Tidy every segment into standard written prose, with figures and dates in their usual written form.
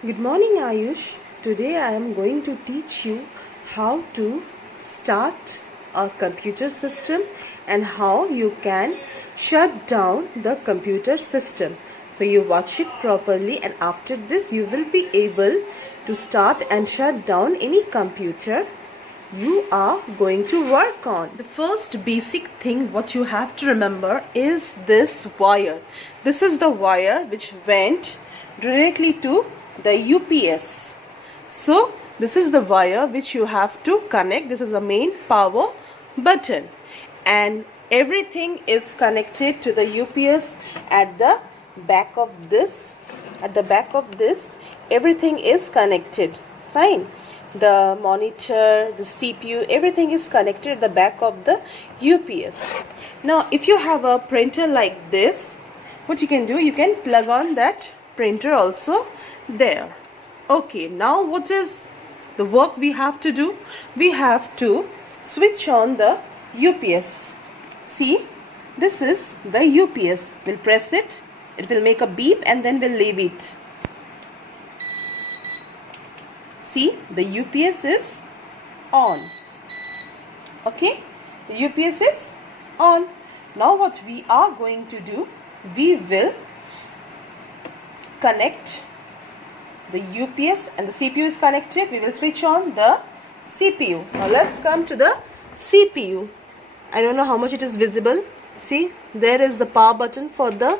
Good morning, Ayush. Today I am going to teach you how to start a computer system and how you can shut down the computer system. So you watch it properly, and after this you will be able to start and shut down any computer you are going to work on. The first basic thing what you have to remember is this wire. This is the wire which went directly to the UPS. So this is the wire which you have to connect. This is the main power button, and everything is connected to the UPS at the back of this. At the back of this, everything is connected. Fine. The monitor, the CPU, everything is connected at the back of the UPS. Now if you have a printer like this, what you can do, you can plug on that printer also there. Okay, now what is the work we have to do? We have to switch on the UPS. See, this is the UPS. We'll press it, it will make a beep, and then we'll leave it. See, the UPS is on. Okay, the UPS is on. Now what we are going to do, we will connect the UPS, and the CPU is connected. We will switch on the CPU. Now let's come to the CPU. I don't know how much it is visible. See, there is the power button for the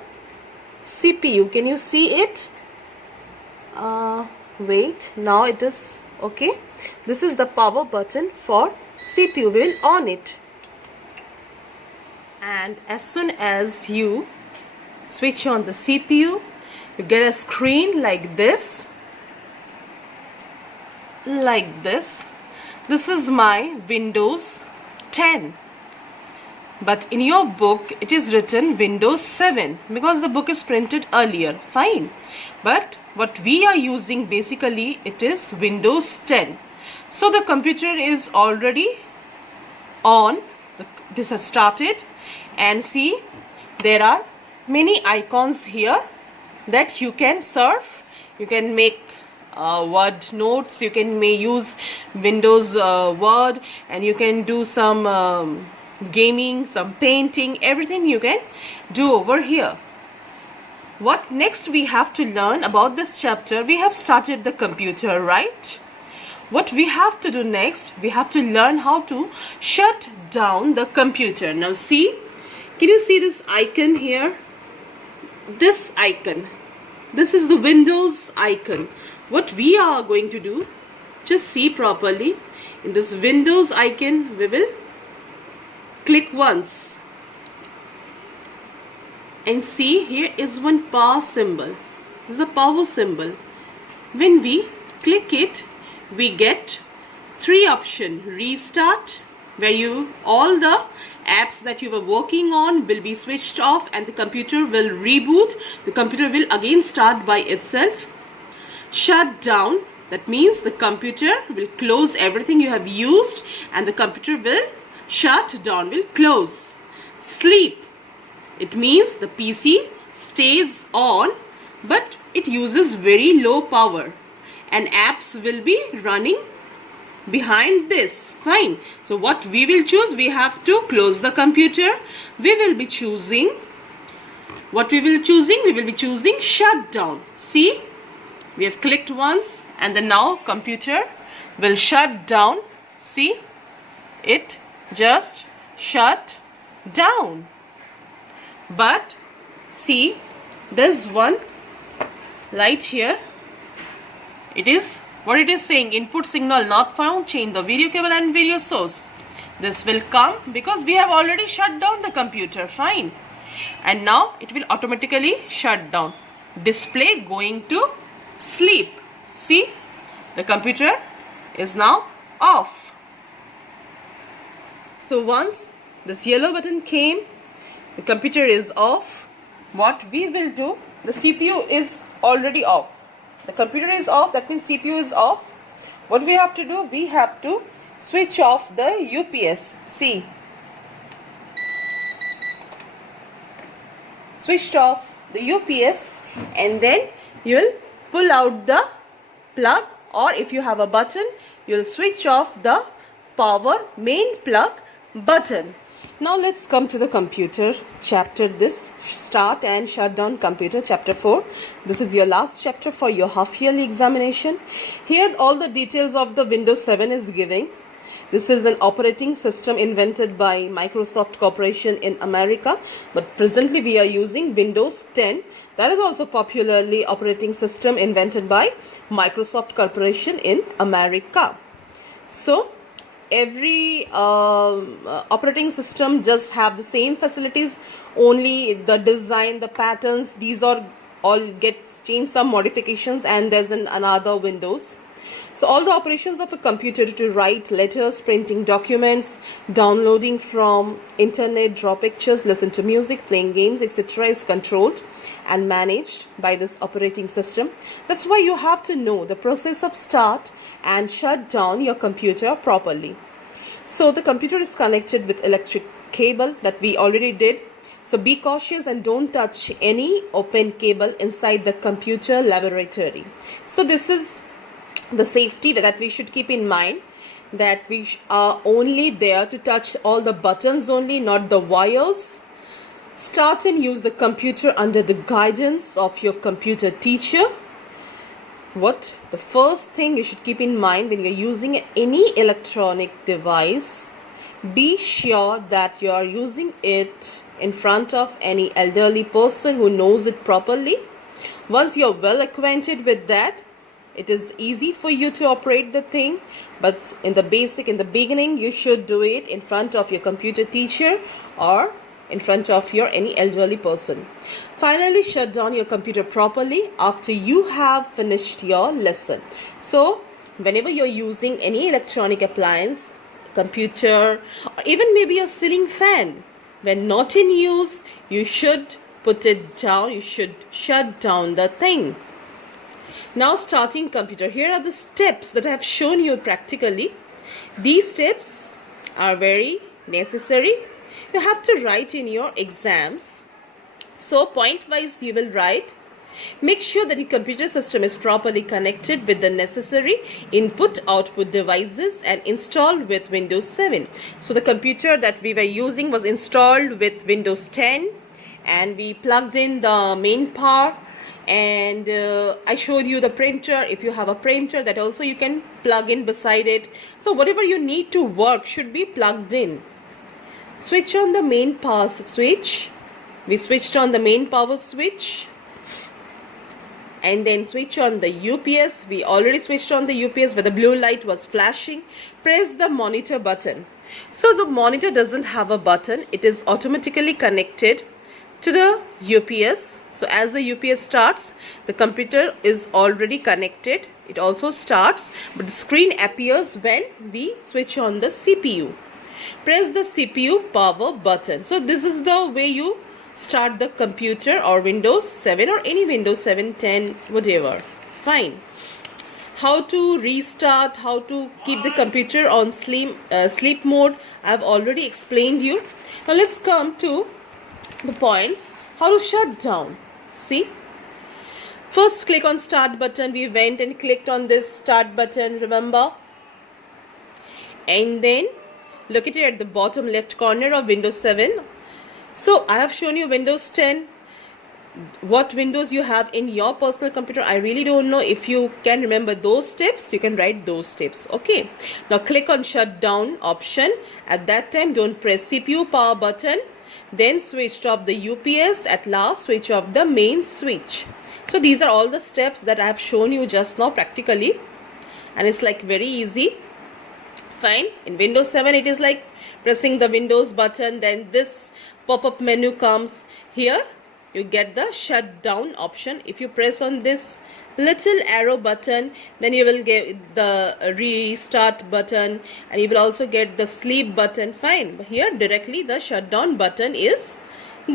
CPU. Can you see it? Wait, now it is okay. This is the power button for CPU. We will on it, and as soon as you switch on the CPU, you get a screen like this. This is my Windows 10, but in your book it is written Windows 7 because the book is printed earlier. Fine, but what we are using basically, it is Windows 10. So the computer is already on. This has started, and see, there are many icons here that you can surf. You can make word notes, you can use Windows Word, and you can do some gaming, some painting, everything you can do over here. What next we have to learn about this chapter? We have started the computer, right? What we have to do next, we have to learn how to shut down the computer. Now see, can you see this icon here? This icon, this is the Windows icon. What we are going to do, just see properly. In this Windows icon, we will click once, and see, here is one power symbol. This is a power symbol. When we click it, we get three options. Restart, where all the apps that you were working on will be switched off and the computer will reboot. The computer will again start by itself. Shut down, that means the computer will close everything you have used and the computer will shut down, will close. Sleep, it means the PC stays on but it uses very low power and apps will be running behind this. Fine. So what we will choose, we have to close the computer. We will be choosing, what we will be choosing shut down. See, we have clicked once, and then now computer will shut down. See, it just shut down. But see, there's one light here. It is what it is saying, input signal not found, change the video cable and video source. This will come because we have already shut down the computer. Fine, and now it will automatically shut down. Display going to sleep. See, the computer is now off. So once this yellow button came, the computer is off. What we will do, the CPU is already off. The computer is off, that means CPU is off. What we have to do, we have to switch off the UPS. See, switched off the UPS, and then you will pull out the plug, or if you have a button, you'll switch off the power main plug button. Now let's come to the computer chapter, this start and shut down computer chapter 4. This is your last chapter for your half yearly examination. Here all the details of the Windows 7 is giving. This is an operating system invented by Microsoft Corporation in America, but presently we are using Windows 10. That is also popularly operating system invented by Microsoft Corporation in America. So every operating system just have the same facilities, only the design, the patterns, these are all get changed, some modifications, and there's another Windows. So all the operations of a computer to write letters, printing documents, downloading from internet, draw pictures, listen to music, playing games, etc. is controlled and managed by this operating system. That's why you have to know the process of start and shut down your computer properly. So the computer is connected with electric cable that we already did. So be cautious and don't touch any open cable inside the computer laboratory. So this is the safety that we should keep in mind, that we are only there to touch all the buttons only, not the wires. Start and use the computer under the guidance of your computer teacher. What the first thing you should keep in mind when you're using any electronic device, be sure that you are using it in front of any elderly person who knows it properly. Once you're well acquainted with that, it is easy for you to operate the thing, but in the beginning, you should do it in front of your computer teacher or in front of your any elderly person. Finally, shut down your computer properly after you have finished your lesson. So whenever you're using any electronic appliance, computer, or even maybe a ceiling fan, when not in use, you should put it down, you should shut down the thing. Now starting computer, here are the steps that I have shown you practically. These steps are very necessary. You have to write in your exams. So point wise you will write. Make sure that your computer system is properly connected with the necessary input-output devices and installed with Windows 7. So the computer that we were using was installed with Windows 10 and we plugged in the main power. And I showed you the printer. If you have a printer, that also you can plug in beside it. So whatever you need to work should be plugged in. Switch on the main power switch. We switched on the main power switch. And then switch on the UPS. We already switched on the UPS where the blue light was flashing. Press the monitor button. So the monitor doesn't have a button. It is automatically connected to the UPS. So as the UPS starts, the computer is already connected. It also starts, but the screen appears when we switch on the CPU. Press the CPU power button. So this is the way you start the computer or Windows 7 or any Windows 7, 10, whatever. Fine. How to restart, how to keep the computer on sleep mode, I have already explained you. Now let's come to the points. How to shut down. See, first click on start button. We went and clicked on this start button, remember, and then look at it at the bottom left corner of Windows 7. So I have shown you Windows 10. What Windows you have in your personal computer, I really don't know. If you can remember those steps, you can write those steps. Okay, now click on shut down option. At that time, don't press CPU power button. Then switch off the UPS. At last, switch off the main switch. So these are all the steps that I have shown you just now practically, and it's like very easy. Fine. In Windows 7 it is like pressing the Windows button, then this pop-up menu comes. Here you get the shut down option. If you press on this little arrow button, then you will get the restart button and you will also get the sleep button. Fine. But here directly the shutdown button is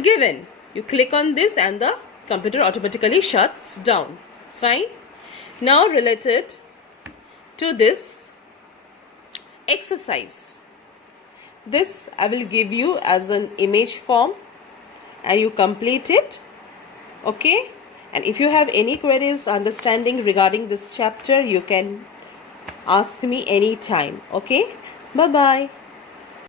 given. You click on this and the computer automatically shuts down. Fine. Now related to this exercise, this I will give you as an image form and you complete it. Okay, And if you have any queries, understanding regarding this chapter, you can ask me anytime. Okay? Bye-bye.